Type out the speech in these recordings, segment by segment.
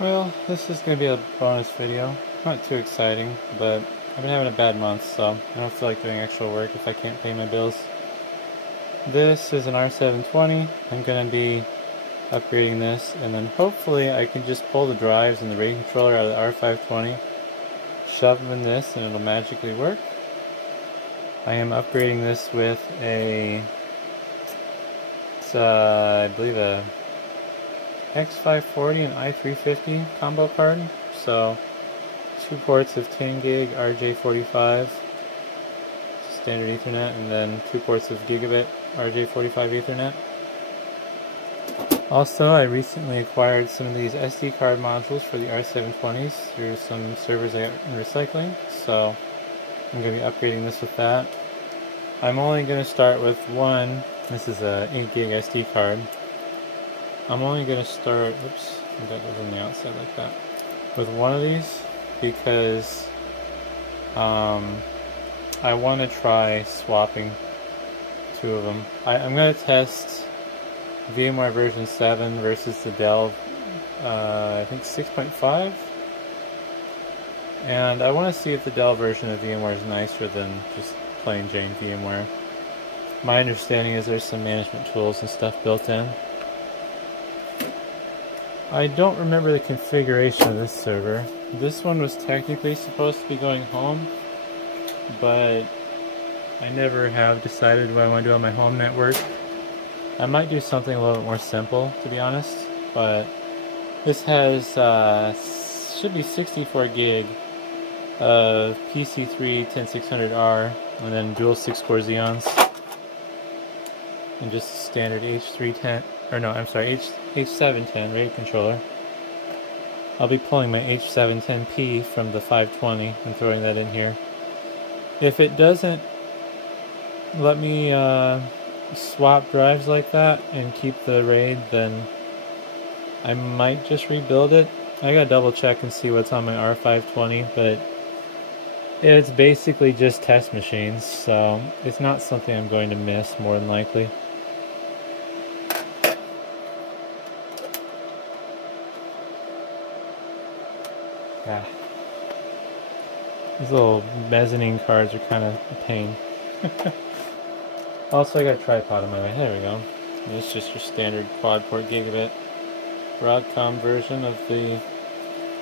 Well, this is going to be a bonus video. Not too exciting, but I've been having a bad month, so I don't feel like doing extra work if I can't pay my bills. This is an R720. I'm going to be upgrading this, and then hopefully I can just pull the drives and the RAID controller out of the R520, shove them in this, and it'll magically work. I am upgrading this with a, I believe a X540 and i350 combo card. So 2 ports of 10 gig RJ45 standard Ethernet, and then 2 ports of gigabit RJ45 Ethernet. Also, I recently acquired some of these SD card modules for the R720s through some servers I got in recycling, so I'm going to be upgrading this with that. I'm only going to start with one. This is a 8 gig SD card. I'm only going to start, oops, that goes on the outside like that, with one of these because I want to try swapping 2 of them. I'm going to test VMware version 7 versus the Dell, I think 6.5, and I want to see if the Dell version of VMware is nicer than just plain Jane VMware. My understanding is there's some management tools and stuff built in. I don't remember the configuration of this server. This one was technically supposed to be going home, but I never have decided what I want to do on my home network. I might do something a little bit more simple, to be honest, but this has, should be 64 gig of PC3 10600R, and then dual 6-core Xeons, and just standard H310, or no, I'm sorry, H710 RAID controller. I'll be pulling my H710P from the 520 and throwing that in here. If it doesn't let me swap drives like that and keep the RAID, then I might just rebuild it. I gotta double check and see what's on my R520, but it's basically just test machines, so it's not something I'm going to miss more than likely. Ah. These little mezzanine cards are kind of a pain. Also, I got a tripod on my way. There we go. And this is just your standard quad-port gigabit Broadcom version of the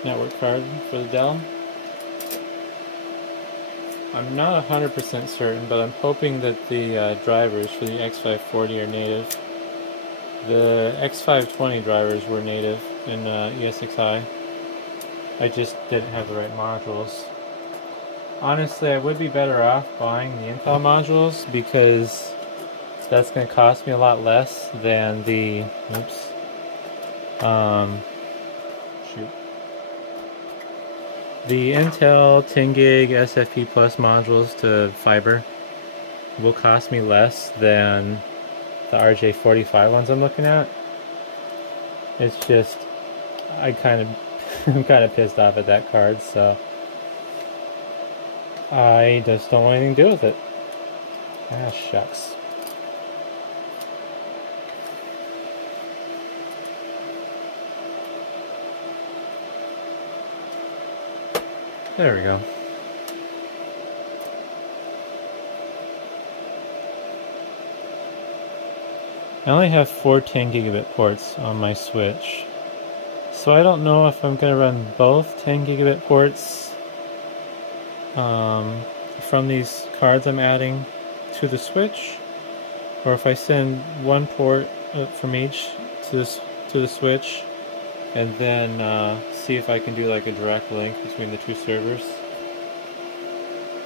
network card for the Dell. I'm not 100% certain, but I'm hoping that the drivers for the X540 are native. The X520 drivers were native in ESXi. I just didn't have the right modules. Honestly, I would be better off buying the Intel modules because that's going to cost me a lot less than the, oops, the Intel 10 gig SFP Plus modules to fiber will cost me less than the RJ45 ones I'm looking at. It's just, I'm kind of pissed off at that card, so I just don't want anything to do with it. Ah, shucks. There we go. I only have 4 10 gigabit ports on my switch, so I don't know if I'm going to run both 10 gigabit ports from these cards I'm adding to the switch, or if I send one port from each to the switch, and then see if I can do like a direct link between the 2 servers.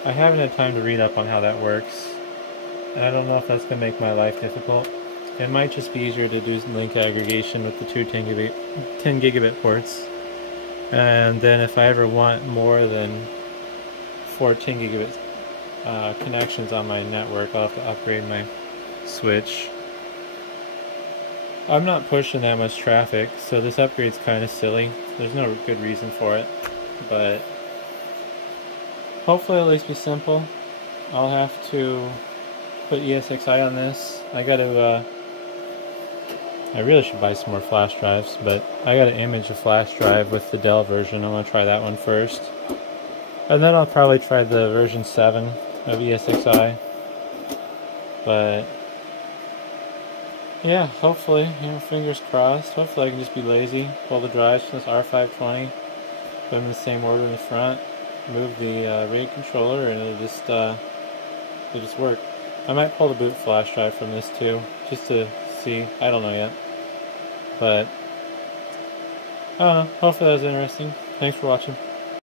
I haven't had time to read up on how that works, and I don't know if that's going to make my life difficult. It might just be easier to do link aggregation with the 2 10 gigabit ports, and then if I ever want more than 4 10 gigabit connections on my network, I'll have to upgrade my switch. I'm not pushing that much traffic, so this upgrade's kind of silly. There's no good reason for it, but hopefully it'll at least be simple. I'll have to put ESXi on this. I got to I really should buy some more flash drives, but I got an image of flash drive with the Dell version. I'm going to try that one first. And then I'll probably try the version 7 of ESXi. But yeah, hopefully, fingers crossed. Hopefully I can just be lazy, pull the drives from this R520, put them in the same order in the front, move the RAID controller, and it'll just work. I might pull the boot flash drive from this too, just to see. I don't know yet. But I don't know. Hopefully that was interesting. Thanks for watching.